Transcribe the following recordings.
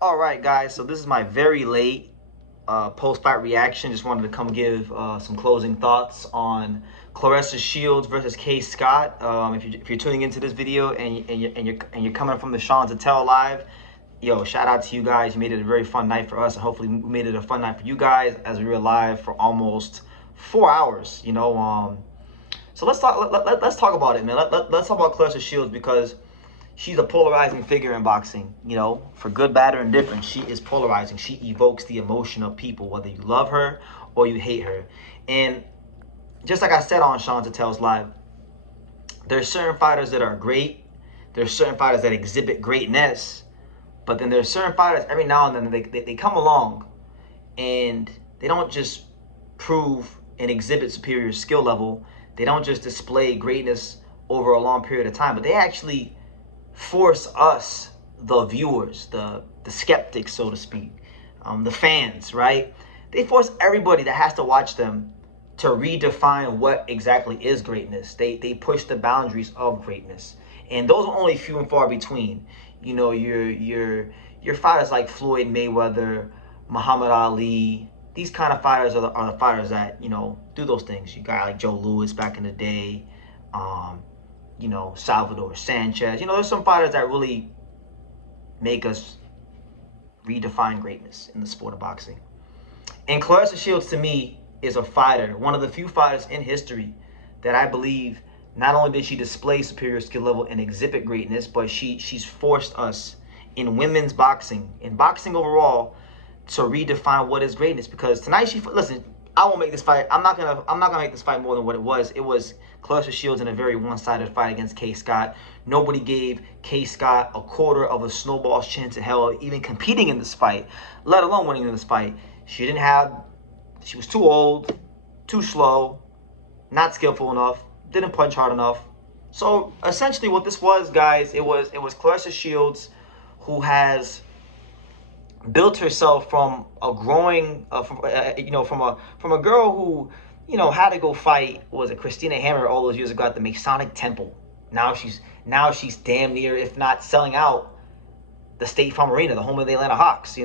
All right, guys. So this is my very late post-fight reaction. Just wanted to come give some closing thoughts on Claressa Shields versus Kay Scott. If you're tuning into this video and you're coming from the Sean to Tell live, yo, shout out to you guys. You made it a very fun night for us, and hopefully we made it a fun night for you guys as we were live for almost 4 hours. So let's talk about it, man. Let's talk about Claressa Shields because she's a polarizing figure in boxing. For good, bad, or indifferent, she is polarizing. She evokes the emotion of people, whether you love her or you hate her. And just like I said on Sean Tatel's live, there's certain fighters that are great. There's certain fighters that exhibit greatness. But then there's certain fighters, every now and then, they come along and they don't just prove and exhibit superior skill level. They don't just display greatness over a long period of time, but they actually force us, the viewers, the skeptics, so to speak, the fans, right? They force everybody that has to watch them to redefine what exactly is greatness. They push the boundaries of greatness, and those are only few and far between. Your fighters like Floyd Mayweather, Muhammad Ali. These kind of fighters are the fighters that do those things. You got like Joe Louis back in the day. Salvador Sanchez. There's some fighters that really make us redefine greatness in the sport of boxing. And Claressa Shields, to me, is a fighter, one of the few fighters in history that I believe not only did she display superior skill level and exhibit greatness, but she's forced us in women's boxing, in boxing overall, to redefine what is greatness. Because tonight listen, I won't make this fight. I'm not gonna make this fight more than what it was. It was Claressa Shields in a very one-sided fight against Kay Scott. Nobody gave Kay Scott a quarter of a snowball's chance in hell even competing in this fight, let alone winning in this fight. She was too old, too slow, not skillful enough, didn't punch hard enough. So essentially what this was, guys, it was Claressa Shields who has built herself from a growing, from a girl who, had to go fight. Was it Christina Hammer all those years ago at the Masonic Temple? Now she's damn near, if not selling out, the State Farm Arena, the home of the Atlanta Hawks.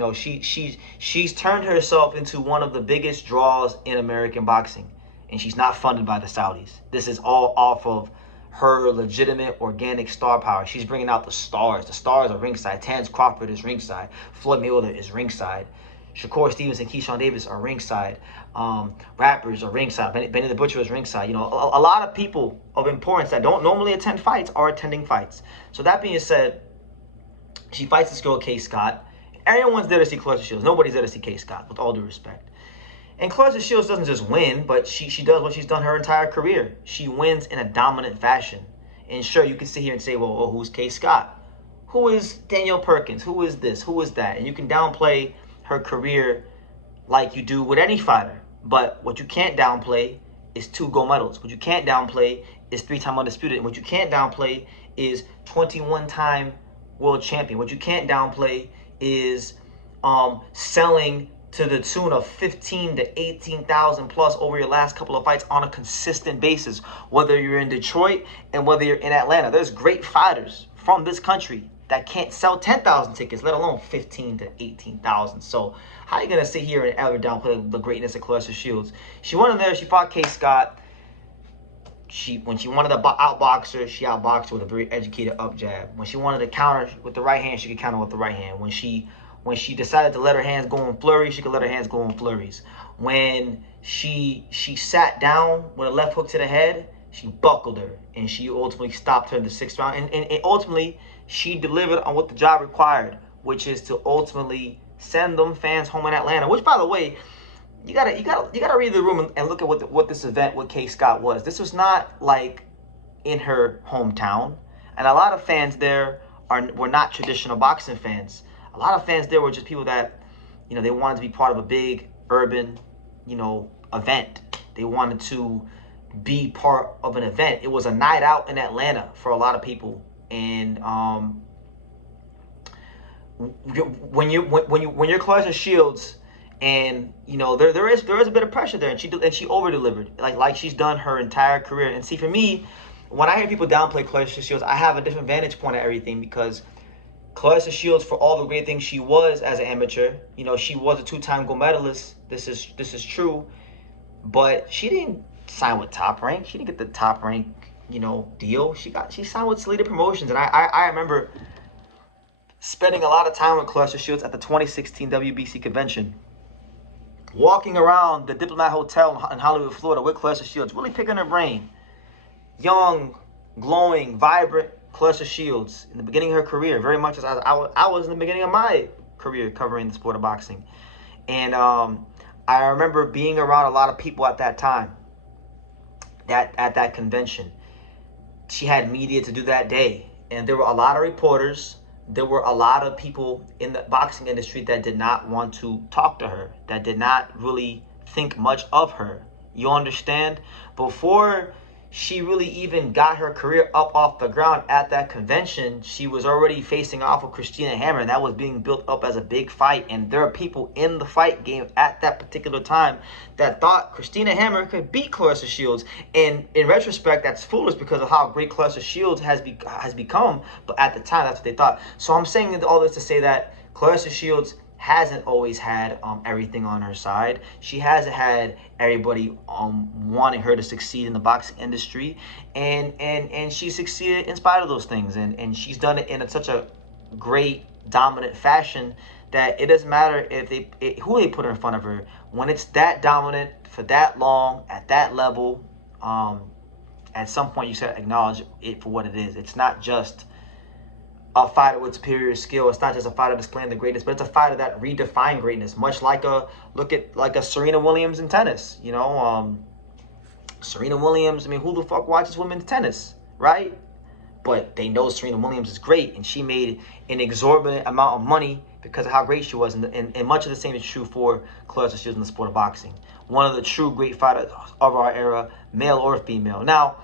She's turned herself into one of the biggest draws in American boxing, and she's not funded by the Saudis. This is all off of her legitimate organic star power. She's bringing out the stars. The stars are ringside. Terrence Crawford is ringside. Floyd Mayweather is ringside. Shakur Stevens and Keyshawn Davis are ringside. Rappers are ringside. Benny the Butcher is ringside. A lot of people of importance that don't normally attend fights are attending fights. So that being said, she fights this girl, Kay Scott. Everyone's there to see Claressa Shields. Nobody's there to see Kay Scott, with all due respect. And Claressa Shields doesn't just win, but she does what she's done her entire career. She wins in a dominant fashion. And sure, you can sit here and say, well, who's Kay Scott? Who is Danielle Perkins? Who is this? Who is that? And you can downplay her career like you do with any fighter. But what you can't downplay is 2 gold medals. What you can't downplay is 3-time undisputed. And what you can't downplay is 21-time world champion. What you can't downplay is selling to the tune of 15 to 18,000 plus over your last couple of fights on a consistent basis, whether you're in Detroit and whether you're in Atlanta. There's great fighters from this country that can't sell 10,000 tickets, let alone 15 to 18,000. So how are you gonna sit here and ever downplay the greatness of Claressa Shields? She went in there, she fought Kay Scott. When she wanted to outbox her, she outboxed her with a very educated up jab. When she wanted to counter with the right hand, she could counter with the right hand. When she decided to let her hands go in flurries, she could let her hands go in flurries. When she sat down with a left hook to the head, she buckled her, and she ultimately stopped her in the 6th round. And ultimately, she delivered on what the job required, which is to ultimately send them fans home in Atlanta. Which, by the way, you gotta read the room and look at what this event with Kay Scott was. This was not like in her hometown, and a lot of fans there were not traditional boxing fans. A lot of fans there were just people that, they wanted to be part of a big urban, event. They wanted to be part of an event. It was a night out in Atlanta for a lot of people, and when you're Claressa Shields, and there is a bit of pressure there, and she over delivered like she's done her entire career. And see, for me, when I hear people downplay Claressa Shields, I have a different vantage point at everything, because Claressa Shields, for all the great things she was as an amateur, you know, she was a two-time gold medalist. This is true, but she didn't sign with Top Rank. She didn't get the Top Rank, you know, deal. She signed with Slater Promotions, and I remember spending a lot of time with Claressa Shields at the 2016 WBC convention, walking around the Diplomat Hotel in Hollywood, Florida, with Claressa Shields, really picking her brain. Young, glowing, vibrant Claressa Shields in the beginning of her career, very much as I was in the beginning of my career covering the sport of boxing. And I remember being around a lot of people at that time, at that convention. She had media to do that day, and there were a lot of reporters. There were a lot of people in the boxing industry that did not want to talk to her, that did not really think much of her. You understand? Before she really even got her career up off the ground at that convention, she was already facing off with Christina Hammer, and that was being built up as a big fight. And there are people in the fight game at that particular time that thought Christina Hammer could beat Claressa Shields. And in retrospect, that's foolish because of how great Claressa Shields has become. But at the time, that's what they thought. So I'm saying all this to say that Claressa Shields hasn't always had everything on her side. She hasn't had everybody wanting her to succeed in the boxing industry, and she succeeded in spite of those things, and she's done it in such a great, dominant fashion that it doesn't matter if who they put in front of her. When it's that dominant for that long at that level, at some point you said acknowledge it for what it is. It's not just a fighter with superior skill. It's not just a fighter displaying the greatness, but it's a fighter that redefined greatness. Much like a Serena Williams in tennis. You know, Serena Williams. I mean, who the fuck watches women's tennis, right? But they know Serena Williams is great, and she made an exorbitant amount of money because of how great she was. And much of the same is true for Claressa Shields in the sport of boxing. One of the true great fighters of our era, male or female. Now,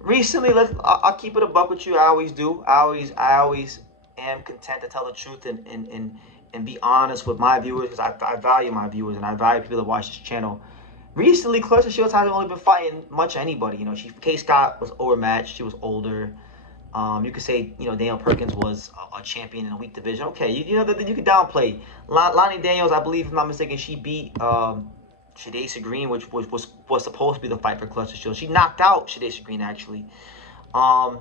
recently, I'll keep it a buck with you. I always do. I always am content to tell the truth and be honest with my viewers, because I value my viewers and I value people that watch this channel. Recently, Claressa Shields hasn't really been fighting much anybody. You know, Kay Scott was overmatched. She was older. You could say, you know, Daniel Perkins was a champion in a weak division. Okay, you know that you could downplay. Lonnie Daniels, I believe, if I'm not mistaken, she beat Shadesha Green, which was supposed to be the fight for Claressa Shields. She knocked out Shadesha Green, actually. And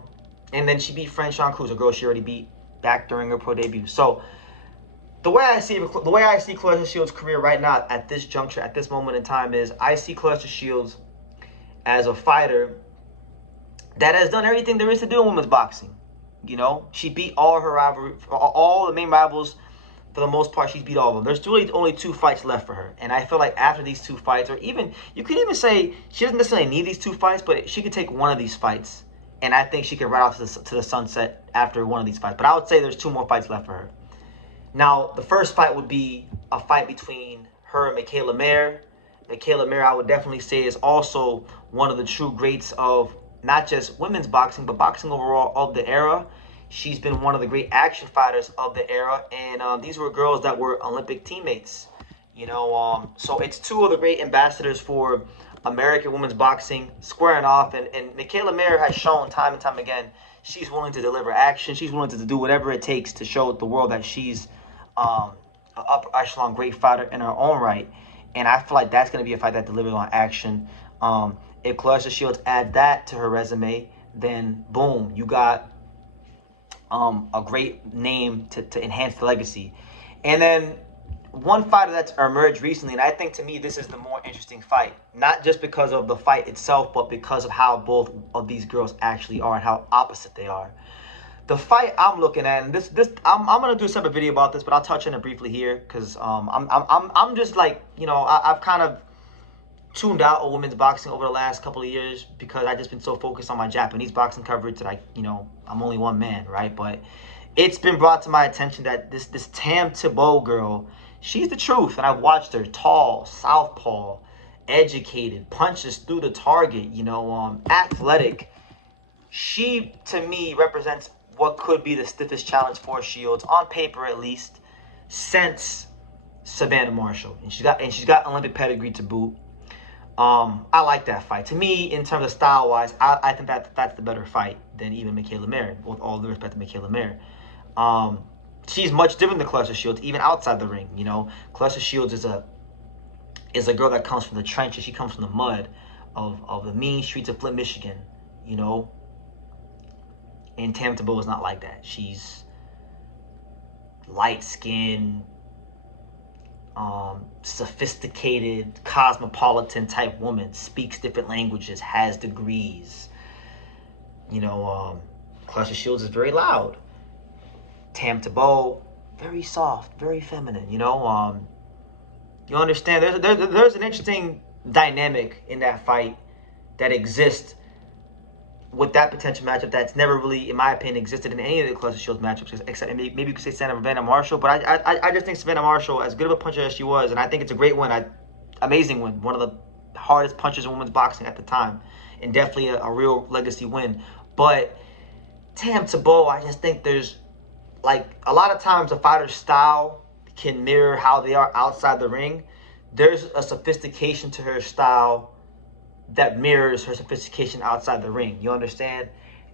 then she beat Franchon Cruz, a girl she already beat back during her pro debut. So the way I see Claressa Shields' career right now at this juncture, at this moment in time, is I see Claressa Shields as a fighter that has done everything there is to do in women's boxing. You know, she beat all her all the main rivals. For the most part, she's beat all of them. There's really only 2 fights left for her. And I feel like after these 2 fights, or even, you could even say she doesn't necessarily need these 2 fights, but she could take one of these fights. And I think she could ride off to the sunset after one of these fights. But I would say there's 2 more fights left for her. Now, the first fight would be a fight between her and Michaela Mayer. Michaela Mayer, I would definitely say, is also one of the true greats of not just women's boxing, but boxing overall of the era. She's been one of the great action fighters of the era, and these were girls that were Olympic teammates. You know, so it's 2 of the great ambassadors for American women's boxing squaring off, and Michaela Mayer has shown time and time again she's willing to deliver action. She's willing to do whatever it takes to show the world that she's an upper echelon great fighter in her own right. And I feel like that's going to be a fight that delivers on action. If Claressa Shields add that to her resume, then boom, you got a great name to enhance the legacy. And then one fighter that's emerged recently, and I think to me this is the more interesting fight, not just because of the fight itself, but because of how both of these girls actually are and how opposite they are. The fight I'm looking at, and I'm gonna do a separate video about this, but I'll touch on it briefly here because I'm just like, you know, I've kind of tuned out of women's boxing over the last couple of years because I've just been so focused on my Japanese boxing coverage that I'm only one man, right? But it's been brought to my attention that this Tam Thibault girl, she's the truth, and I've watched her. Tall, southpaw, educated, punches through the target, you know, athletic. She, to me, represents what could be the stiffest challenge for Shields, on paper at least, since Savannah Marshall. And she's got Olympic pedigree to boot. I like that fight. To me, in terms of style-wise, I think that's the better fight than even Michaela Mayer, with all the respect to Michaela Mayer. she's much different than Claressa Shields, even outside the ring. You know, Claressa Shields is a girl that comes from the trenches. She comes from the mud of the mean streets of Flint, Michigan. You know, and Tam Tebow is not like that. She's light skinned, sophisticated, cosmopolitan type woman. Speaks different languages, has degrees. You know, Claressa Shields is very loud. Tam Tebow, very soft, very feminine. You know, you understand? There's an interesting dynamic in that fight that exists with that potential matchup that's never really, in my opinion, existed in any of the Claressa Shields matchups, except maybe you could say Savannah Marshall. But I just think Savannah Marshall, as good of a puncher as she was, and I think it's a great win, amazing win, one of the hardest punches in women's boxing at the time, and definitely a real legacy win. But Tam Tebow, I just think there's, like, a lot of times a fighter's style can mirror how they are outside the ring. There's a sophistication to her style that mirrors her sophistication outside the ring. You understand?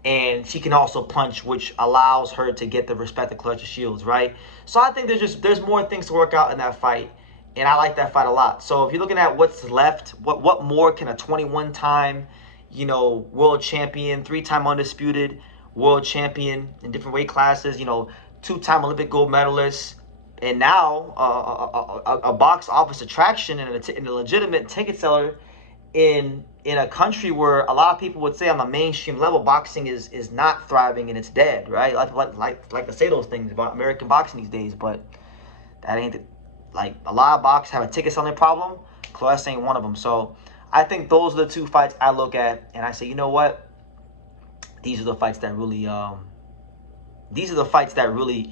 And she can also punch, which allows her to get the respect of Claressa Shields, right? So I think there's more things to work out in that fight, and I like that fight a lot. So if you're looking at what's left, what more can a 21-time, you know, world champion, 3-time undisputed world champion in different weight classes, you know, 2-time Olympic gold medalist, and now a box office attraction and a legitimate ticket seller in a country where a lot of people would say on the mainstream level boxing is not thriving and it's dead, right? Like to say those things about American boxing these days, but that ain't like a lot of boxers have a ticket selling problem. Claressa ain't one of them. So I think those are the two fights I look at and I say, you know what? These are the fights that really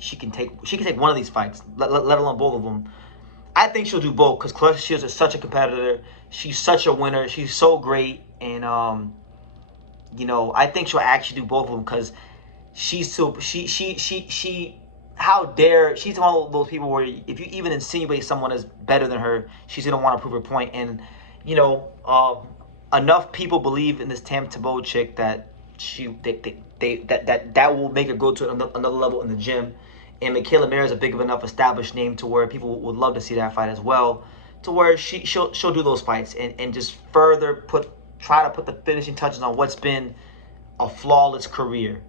she can take one of these fights, let alone both of them. I think she'll do both because Claressa Shields is such a competitor. She's such a winner. She's so great. And, you know, I think she'll actually do both of them because she's so, how dare, she's one of those people where if you even insinuate someone is better than her, she's going to want to prove her point. And, you know, enough people believe in this Tam Tebow chick that that will make her go to another level in the gym. And Michaela Mayer is a big enough established name to where people would love to see that fight as well, to where she'll do those fights and just further try to put the finishing touches on what's been a flawless career.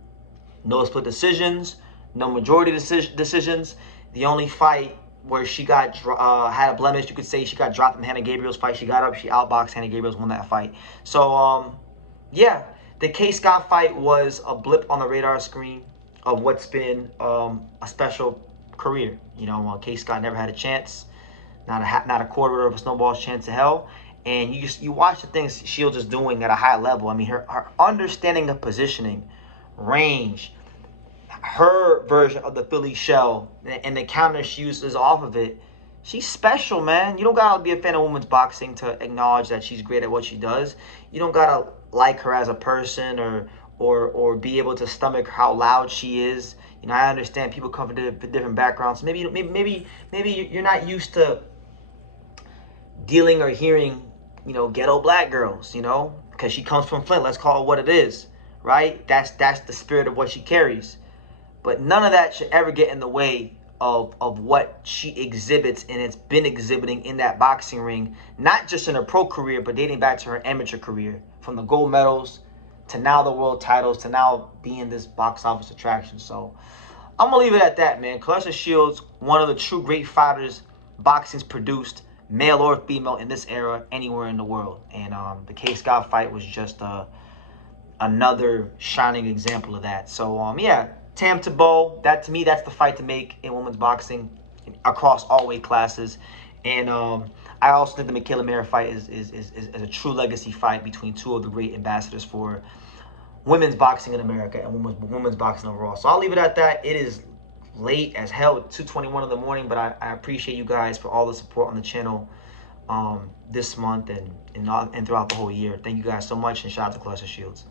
No split decisions, no majority decisions. The only fight where she got had a blemish, you could say she got dropped in Hannah Gabriel's fight. She got up, she outboxed Hannah Gabriel's, won that fight. So yeah, the K. Scott fight was a blip on the radar screen of what's been a special career. You know, K. Scott never had a chance, not a quarter of a snowball's chance in hell. And you watch the things Shields is doing at a high level. I mean, her understanding of positioning, range, her version of the Philly shell, and the counter she uses off of it. She's special, man. You don't gotta be a fan of women's boxing to acknowledge that she's great at what she does. You don't gotta like her as a person or be able to stomach how loud she is. You know, I understand people come from different backgrounds. Maybe you're not used to dealing or hearing, you know, ghetto black girls, you know, because she comes from Flint. Let's call it what it is, right? That's the spirit of what she carries. But none of that should ever get in the way of what she exhibits, and it's been exhibiting in that boxing ring, not just in her pro career, but dating back to her amateur career, from the gold medals to now the world titles to now being this box office attraction. So I'm gonna leave it at that, man. Claressa Shields, one of the true great fighters boxing's produced, male or female, in this era anywhere in the world. And the K. Scott fight was just another shining example of that. So yeah, Tam Tebow, to me, that's the fight to make in women's boxing across all weight classes. And I also think the Michaela Mayer fight is a true legacy fight between two of the great ambassadors for women's boxing in America and women's boxing overall. So I'll leave it at that. It is late as hell, 2:21 in the morning, but I appreciate you guys for all the support on the channel this month and throughout the whole year. Thank you guys so much, and shout out to Claressa Shields.